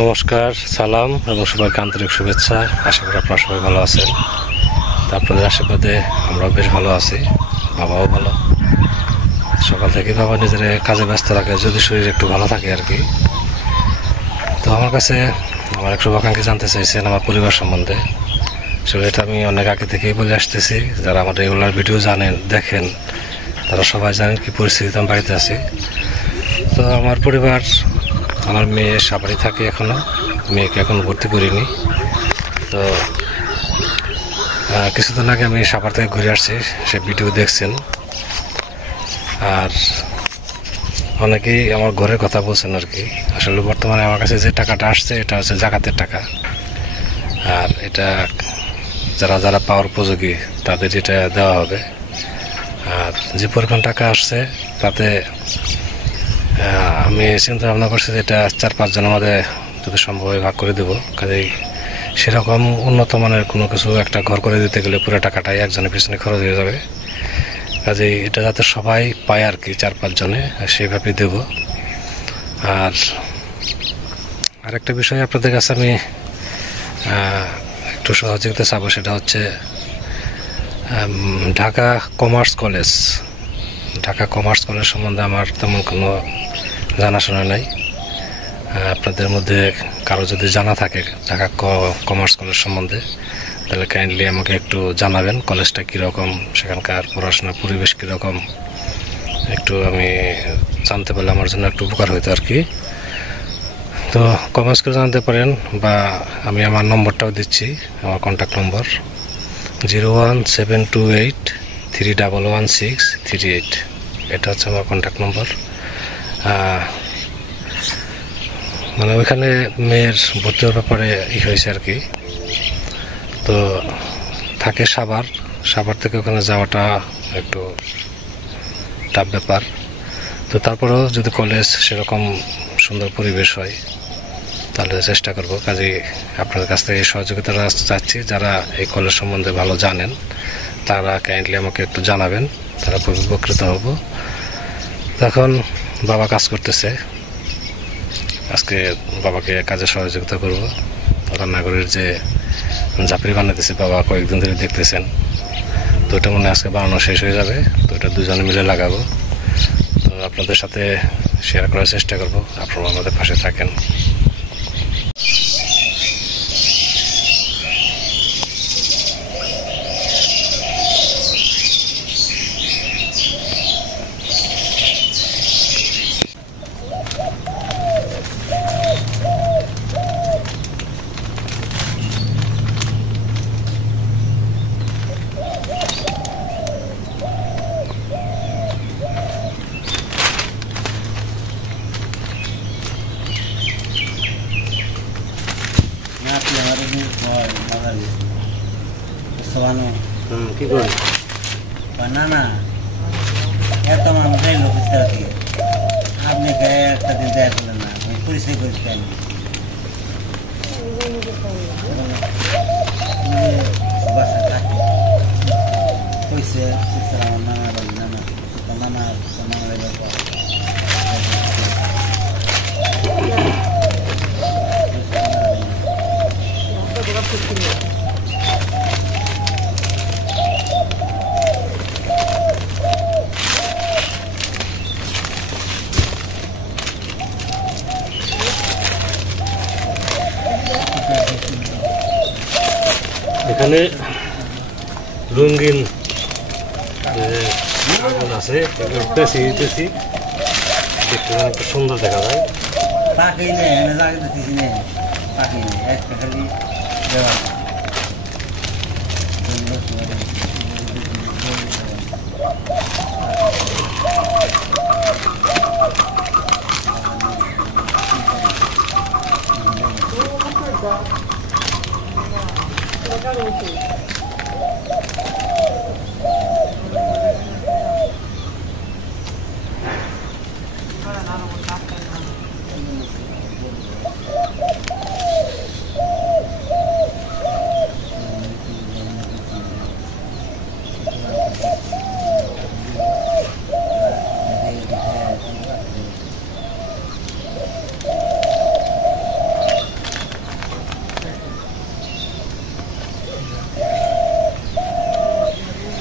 নমস্কার, সালাম এবং সবাইকে আন্তরিক শুভেচ্ছা। আশা করি আপনারা সবাই ভালো আছেন। তা আপনাদের আশীর্বাদে আমরাও বেশ ভালো আছি, বাবাও ভালো। সকাল থেকে বাবা নিজের কাজে ব্যস্ত রাখে, যদি শরীর একটু ভালো থাকে আর কি। তো আমার কাছে আমার এক শুভাকাঙ্ক্ষী জানতে চাইছেন আমার পরিবার সম্বন্ধে। আসলে এটা আমি অনেক আগে থেকেই বলে আসতেছি, যারা আমার রেগুলার ভিডিও জানেন দেখেন তারা সবাই জানেন কি পরিস্থিতিতে আমি বাড়িতে আছি। তো আমার পরিবার, আমার মেয়ে সাভারে থাকে এখনও, মেয়েকে এখন ভর্তি করিনি। তো কিছুদিন আগে আমি সাভার থেকে ঘুরে আসছি, সে ভিডিও দেখছেন। আর অনেকেই আমার ঘরের কথা বলছেন আর কি। আসলে বর্তমানে আমার কাছে যে টাকাটা আসছে এটা হচ্ছে জাকাতের টাকা, আর এটা যারা যারা পাওয়ার উপযোগী তাদের এটা দেওয়া হবে। আর যে পরিমাণ টাকা আসছে তাতে আমি চিন্তা ভাবনা করছি যে এটা 4-5 জনের মধ্যে যদি সম্ভব হয় ভাগ করে দেবো। কাজেই সেরকম উন্নত মানের কোনো কিছু একটা ঘর করে দিতে গেলে পুরো টাকাটাই একজনের পিছনে খরচ হয়ে যাবে। কাজেই এটা যাতে সবাই পায় আর কি, 4-5 জনে, সেইভাবে দেব। আর আরেকটা বিষয় আপনাদের কাছে আমি একটু সহযোগিতা চাবো, সেটা হচ্ছে ঢাকা কমার্স কলেজ সম্বন্ধে আমার তেমন কোনো জানাশোনা নাই। আপনাদের মধ্যে কারো যদি জানা থাকে ঢাকা কমার্স কলেজ সম্বন্ধে, তাহলে কাইন্ডলি আমাকে একটু জানাবেন। কলেজটা কীরকম, সেখানকার পড়াশোনার পরিবেশ কীরকম, একটু আমি জানতে পারলে আমার জন্য একটু উপকার হইতো আর কি। তো কমার্স করে জানতে পারেন, বা আমি আমার নম্বরটাও দিচ্ছি, আমার কন্ট্যাক্ট নম্বর 01728311638। এটা হচ্ছে আমার কন্ট্যাক্ট নম্বর। মানে ওইখানে মেয়ের ভর্তি হওয়ার ব্যাপারে হয়েছে আর কি। তো থাকে সাভার থেকে ওখানে যাওয়াটা একটু টাফ ব্যাপার। তো তারপরেও যদি কলেজ সেরকম সুন্দর পরিবেশ হয় তাহলে চেষ্টা করব। কাজেই আপনাদের কাছ থেকে এই সহযোগিতাটা চাচ্ছি। যারা এই কলেজ সম্বন্ধে ভালো জানেন তারা কাইন্ডলি আমাকে একটু জানাবেন, তারা খুব উপকৃত হব। এখন বাবা কাজ করতেছে, আজকে বাবাকে কাজে সহযোগিতা করব। রান্নাঘরের যে ঝাঁপড়ি বানাতেছে বাবা কয়েকদিন ধরে দেখতেছেন, তো ওটা মনে আজকে বানানো শেষ হয়ে যাবে। তো এটা দুজনে মিলে লাগাবো। তো আপনাদের সাথে শেয়ার করার চেষ্টা করব, আপনারা আমাদের পাশে থাকেন। কি করেন? না এত মানুষের লোক আপনি একটা দিন দেখা করলেন না, আমি পরিচয় করে বাসা থাকে কইছে আমার নানা বাড়ি, নানা এখানে রঙিন আগুন আছে, পেঁচি একটু সুন্দর দেখা যায়। পাখি নেই জায়গাতে নেই, পাখি নেই, একটা খালি দেওয়া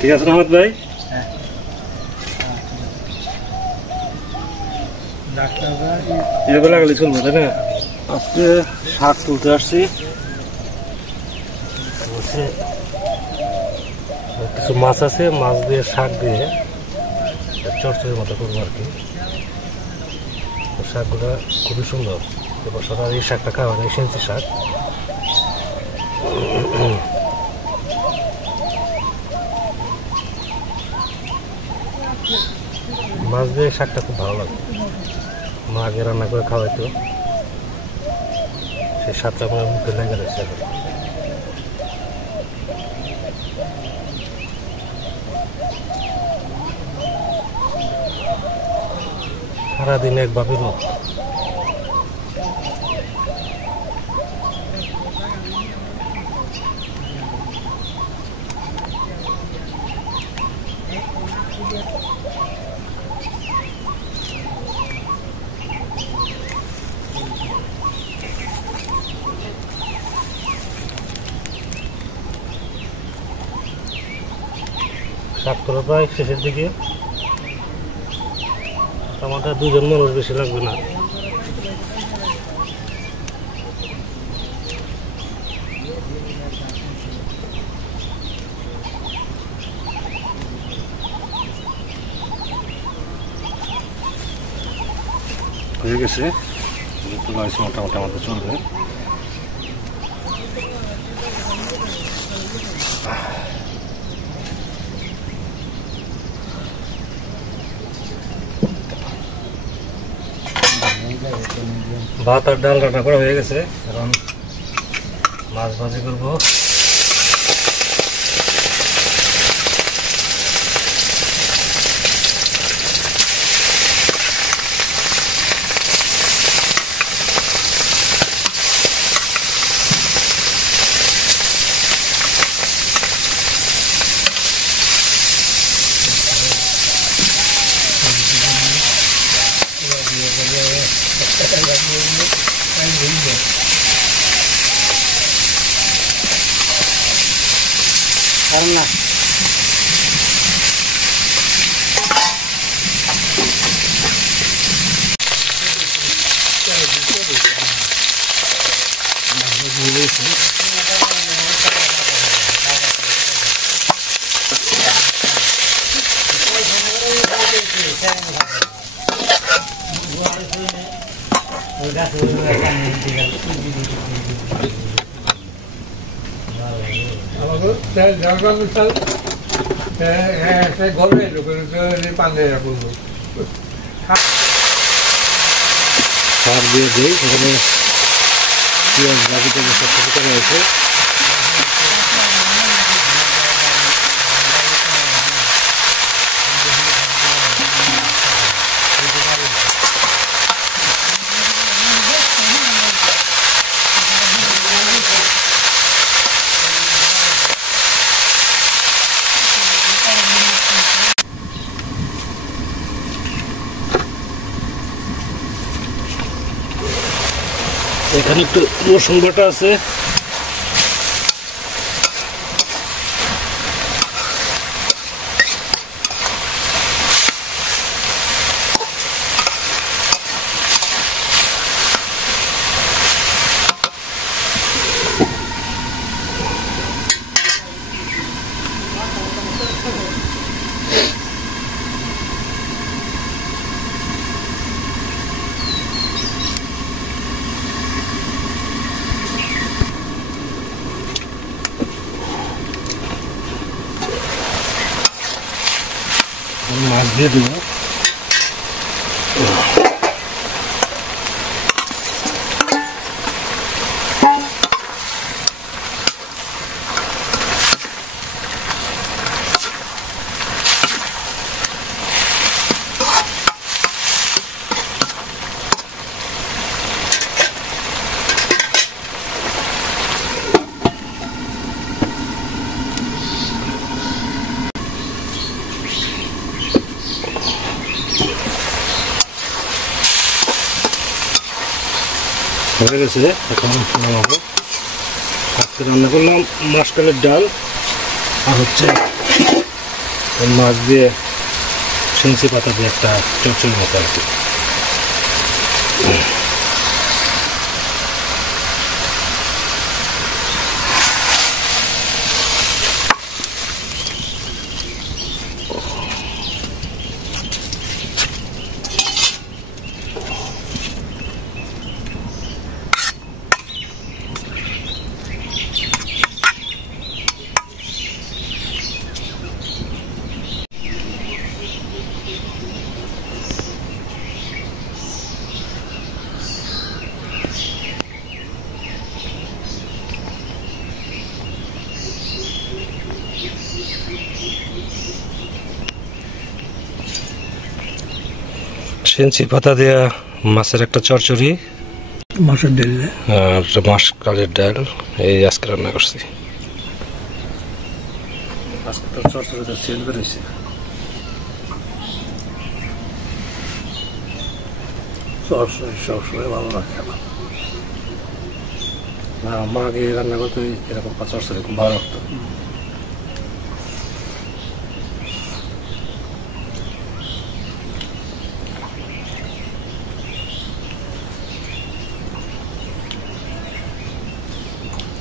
ঠিক আছে আহমেদ ভাই? হ্যাঁ। এভাবে লাগালে চলবো তাই না? আজকে শাক তুলতে আসছি, কিছু মাছ আছে, মাছ দিয়ে শাক দিয়ে চরচরের মতো করবো আর কি। শাকগুলো খুবই সুন্দর, এবছর আর এই শাকটা খাওয়া নেই, সেঞ্চি শাক। মাছ দিয়ে শাকটা খুব ভালো লাগে, মা আগে রান্না করে খাওয়াইতো, সেই স্বাদটা আমার মুখে লেগে রয়েছে। সারাদিন এক ভাবে রোদ, শাক তোলা প্রায় শেষের দিকে। আমাদের 2 জন মানুষ, বেশি লাগবে না। হয়ে গেছে, মোটামুটি আমাদের চলবে। ভাত আর ডাল রান্না করা হয়ে গেছে, এখন মাছ ভাজি করবো। কারণ না শাক দিয়ে দিই, এখানে পেঁয়াজ বাকি থেকে সব কিছু করা হয়েছে। এখানে একটু রসুন বাটা আছে, মাছ দিয়ে দেবো। হয়ে গেছে, এখন নামাবো। আজকে রান্না করলাম মাসকলাইয়ের ডাল আর হচ্ছে মাছ দিয়ে শুনছি পাতা দিয়ে একটা চচ্চড়ি মতো আর কি। সেঞ্চি পাতা দেওয়া মাছের একটা চচ্চড়ি, মাছের ডাল আর মাসকালের ডাল, এই আজকে রান্না করছি। আজকে তো চচ্চড়িটা সেল বেরোইছে। সবসময় ভালো লাগে আমার। না, মা আগে রান্না করতে এরকম চচ্চড়ি খুব ভালো লাগতো।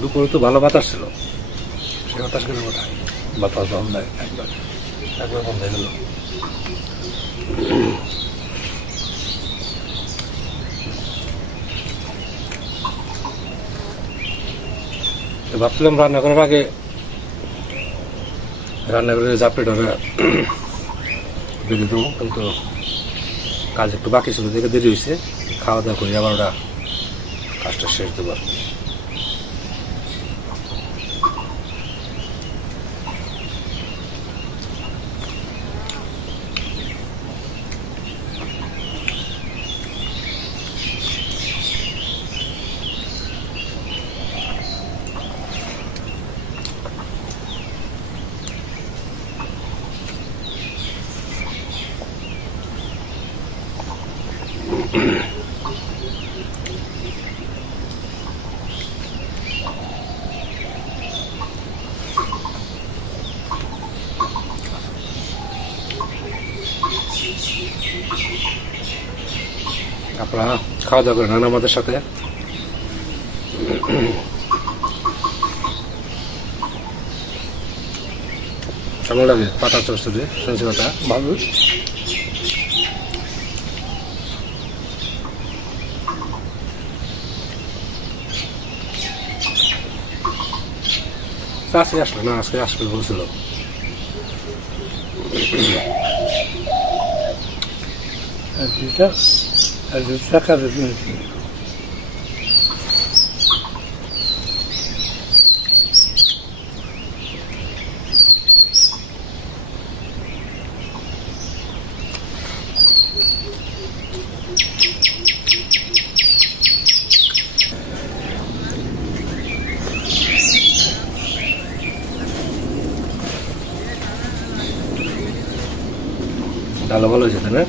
দুপুরে তো ভালো বাতাস ছিল, সে বাতাস গেল কোথায়? বাতাস বন্ধ একবার একবার বন্ধ হয়ে গেল। ভাবছিলাম রান্না করার আগে রান্না করে জাপড়ে ধরে বেঁধে দেবো, কিন্তু কাজ একটু বাকি ছিল দেখে দেরি হয়েছে। খাওয়া দাওয়া করি আবার ওরা কাজটা শেষ দেবো। আপনারা খাওয়া দাওয়া করেন আমাদের সাথে। কেমন লাগে পাতা চচ্চড়ি, সঞ্চি পাতা? ভালো। চাষি আসলো না, আজকে আসবে বলছিল। টাকাতে ডালো ভালো হয়েছে তাই না?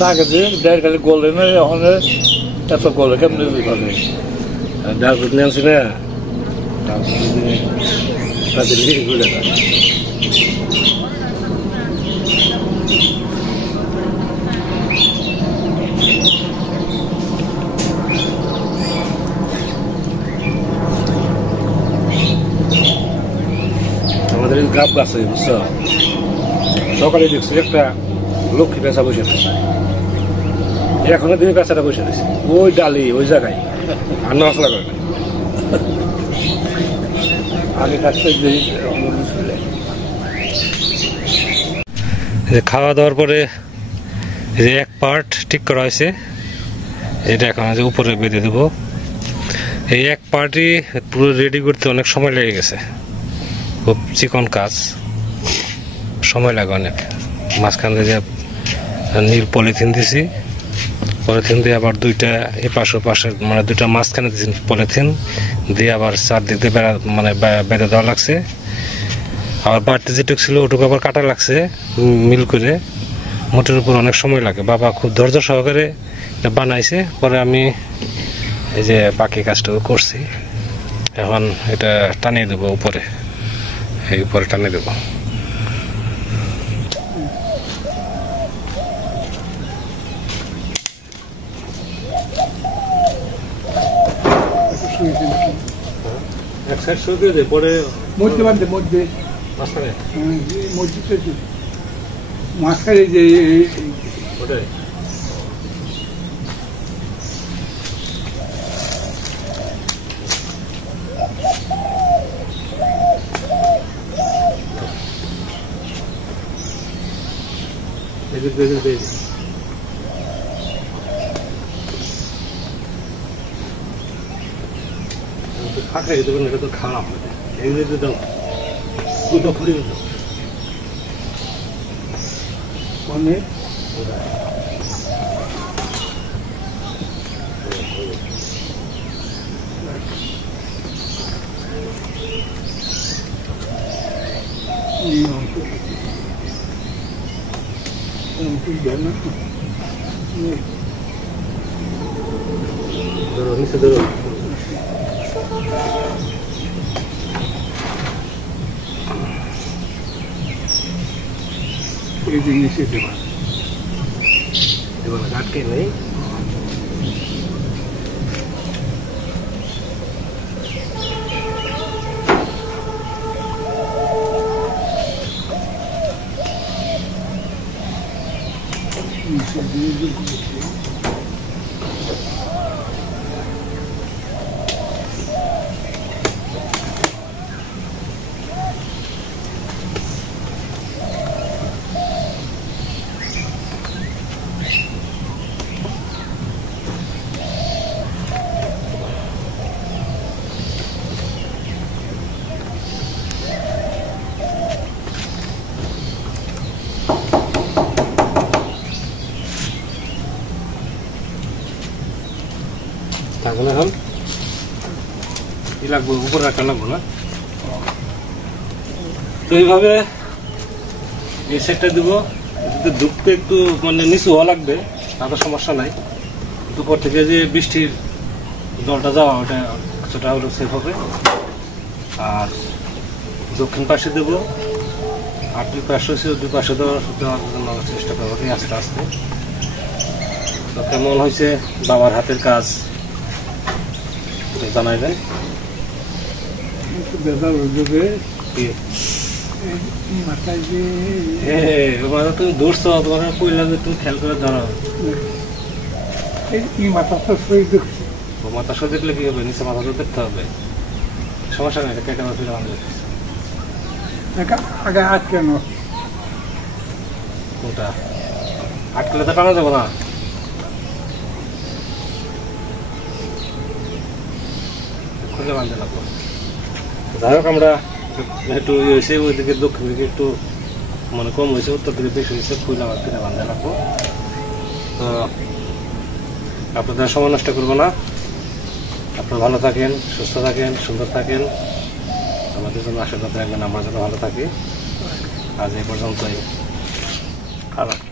তাকে দিয়ে ডাল খালি গলে না, এখন এত গলে কেমনি করে? ডাল দুধ নিয়ে আনছি না, তাদের লিখে গুলে না। আমাদের এই গাব গাছ বুঝছো, সকালে দেখছি একটা লক্ষ্মী পেঁচা বসে রয়েছে, এখনো দিনে পেঁচাটা বসে রয়েছে ওই ডালি ওই জায়গায়, আর নড়াচড়া করে না। আগে থাকতে খাওয়া দাওয়ার পরে যে এক পার্ট ঠিক করা হয়েছে, এটা এখন যে উপরে বেঁধে দেবো। এই এক পার্টই পুরো রেডি করতে অনেক সময় লেগে গেছে, খুব চিকন কাজ, সময় লাগে অনেক। মাঝখান থেকে নীল পলিথিন দিছি, পলিথিন দিয়ে আবার দুইটা এপাশ ওপাশে মানে দুইটা মাঝখানে দিয়েছি পলিথিন দিয়ে, আবার চারদিক দিয়ে বেঁধে দেওয়া লাগছে। আবার বাড়তি যেটুকু ছিল ওটুকু আবার কাটা লাগছে মিল করে। মোটের উপর অনেক সময় লাগে, বাবা খুব ধৈর্য সহকারে বানাইছে, পরে আমি এই যে বাকি কাজটুকু করছি। এখন এটা টানিয়ে দেবো উপরে, এই উপরে টানিয়ে দেবো। এক সাইড শুরু করে দে, পরে মধ্যে বাঁধে মধ্যে মাঝখানে মসজিদটা মাঝখানে যে ওটাই। এদিক দিয়ে এদিক দিয়ে ফাঁকা রেখে দেবেন, এটা তো খারাপ হবে। এই দিকে দাও, দুটো খুলে দাও। অনেক ধরো, নিচে ধরো। এই জিনিসে দেওয়া এবার আটকে নেই। থাকবে না, এখন কি লাগবে, উপরে রাখা লাগবো না। তো এইভাবে এই সেটটা দিব। এটাতে ঢুকতে একটু মানে নিচু হওয়া লাগবে, তাতে সমস্যা নাই। দুপুর থেকে যে বৃষ্টির জলটা যাওয়া, ওটা কিছুটা হলো সেফ হবে। আর দক্ষিণ পাশে দেবো, আর দুই পাশে দেওয়ার জন্য চেষ্টা করবো আস্তে আস্তে। তো কেমন হয়েছে বাবার হাতের কাজ জানাইবেন। মাথায় যে তুমি দৌড়ছো, তোমার কইলাম যে তুমি খেয়াল করে ধরো। এই মাথাটা সই দেখছি, মাথা সহ দেখলে কি হবে, নিচে মাথা তো দেখতে হবে। সমস্যা নেই, কেটে আমার ফিরে আমাদের আগে আটকানো কোনটা আটকলে তো টানা যাবো না। খুঁজে বাঁধতে লাগবো। যাই হোক, আমরা একটু ইয়ে হয়েছে, ওইদিকে দক্ষিণ দিকে একটু মানে কম হয়েছে, উত্তর দিকে বেশি হয়েছে, খুলে আমার ফিরে বাঁধতে লাগবো। তো আপনাদের সময় নষ্ট করবো না। আপনারা ভালো থাকেন, সুস্থ থাকেন, সুন্দর থাকেন, আমাদের জন্য আশীর্বাদ রাখবেন, আমরা যেন ভালো থাকি। আজ এই পর্যন্তই। খারাপ।